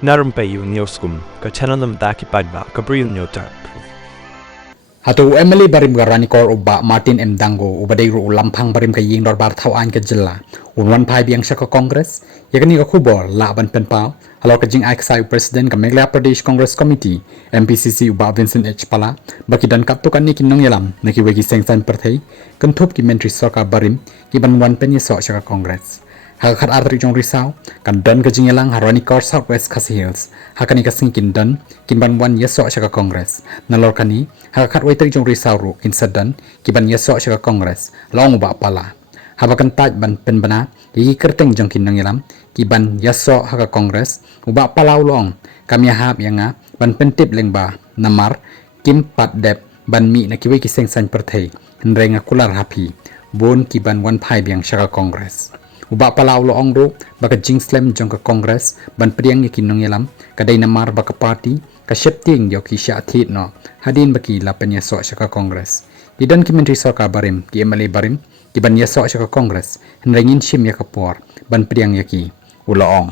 Na Rympei U channel paidbah Bri U Hynñiewtrep. Hato Emily barim garani kor uba Martin M Danggo ubadai ru lampang barim ka ying dorbar thau an ka jilla unwan Phai Biang shaka Congress yakni ka khubor la ban penpau halo ka jing Khasi president ka Meghalaya Pradesh Congress Committee MPCC uba Vincent H Pala baki dan kap tu kan ni kinong yalam naki wegi sengsan perthai kan thup ki menteri sarkar barim ki ban wan pen yeso shaka Congress Hakat artri jong risau kan dan ke jingelang harani kor Southwest Khasi Hills hakani ka singkin dan kin ban wan yeso shaka Congress nalor kani hakat waitri jong risau ru kin sadan ki ban yeso shaka Congress long ba pala habakan taj ban penbana yi kyrteng jong kin nangilam ki ban yeso haka Congress uba palau long kami hab yanga ban pentip lengba namar kim pat dep ban mi na kiwe ki sengsan perthai nrenga kular hapi bon ki ban wan Phai Biang shaka Congress uba palau lo ongro baka jing slam jong ka Congress ban priang yakin nong yalam kadai namar baka party ka shepting yo ki sha thit no hadin baki la pen yeso shaka Congress idan ki menteri sarkar barim ki MLA barim ki ban yeso shaka Congress henrengin shim yakapor ban priang yaki ulo ong